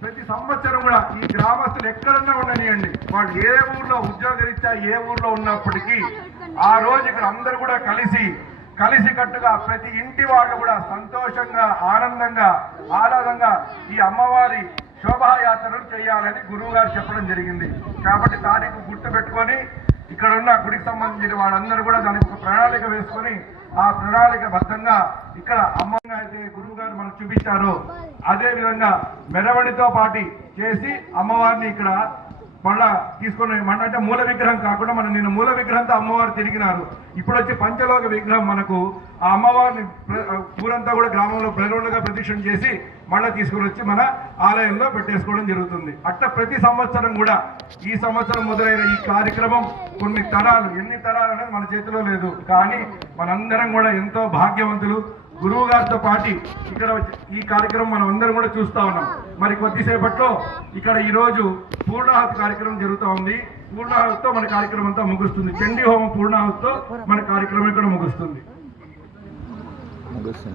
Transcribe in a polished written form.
ప్రతి సంవత్సరం కూడా ఈ గ్రామస్తులు ఎక్కడన్నా ఉండనియండి, వాళ్ళు ఏ ఊర్లో ఉద్యోగరీత్యా ఏ ఊర్లో ఉన్నప్పటికీ ఆ రోజు ఇక్కడ అందరూ కూడా కలిసికట్టుగా ప్రతి ఇంటి వాళ్ళు కూడా సంతోషంగా ఆనందంగా ఆహ్లాదంగా ఈ అమ్మవారి శోభాయాత్రలు చేయాలని గురువు గారు చెప్పడం జరిగింది. కాబట్టి తారీఖు గుర్తు పెట్టుకొని ఇక్కడ ఉన్న గుడికి సంబంధించిన వాళ్ళందరూ కూడా దానికి ఒక ప్రణాళిక వేసుకొని ఆ ప్రణాళిక బద్ధంగా ఇక్కడ అమ్మంగా అయితే గురువు గారు మనకు చూపించారో అదే విధంగా మెరవడితో పాటి చేసి అమ్మవారిని ఇక్కడ మళ్ళా తీసుకొని అంటే మూల విగ్రహం కాకుండా మనం నిన్న మూల విగ్రహంతో అమ్మవారు తిరిగినారు. ఇప్పుడు వచ్చి పంచలోక విగ్రహం మనకు ఆ అమ్మవారిని ఊరంతా కూడా గ్రామంలో ప్రజలుగా ప్రదక్షిణ చేసి మళ్ళీ తీసుకుని వచ్చి మన ఆలయంలో పెట్టేసుకోవడం జరుగుతుంది. అట్లా ప్రతి సంవత్సరం కూడా ఈ సంవత్సరం మొదలైన ఈ కార్యక్రమం కొన్ని తరాలు ఎన్ని తరాలు అనేది మన చేతిలో లేదు, కానీ మనందరం కూడా ఎంతో భాగ్యవంతులు. గురువు గారితో పాటి ఇక్కడ ఈ కార్యక్రమం మనం అందరం కూడా చూస్తా ఉన్నాం. మరి కొద్దిసేపట్లో ఇక్కడ ఈరోజు పూర్ణాహుతి కార్యక్రమం జరుగుతూ ఉంది. పూర్ణాహుతితో మన కార్యక్రమం అంతా ముగుస్తుంది. చండీ హోమం పూర్ణాహుతితో మన కార్యక్రమం ఇక్కడ ముగుస్తుంది.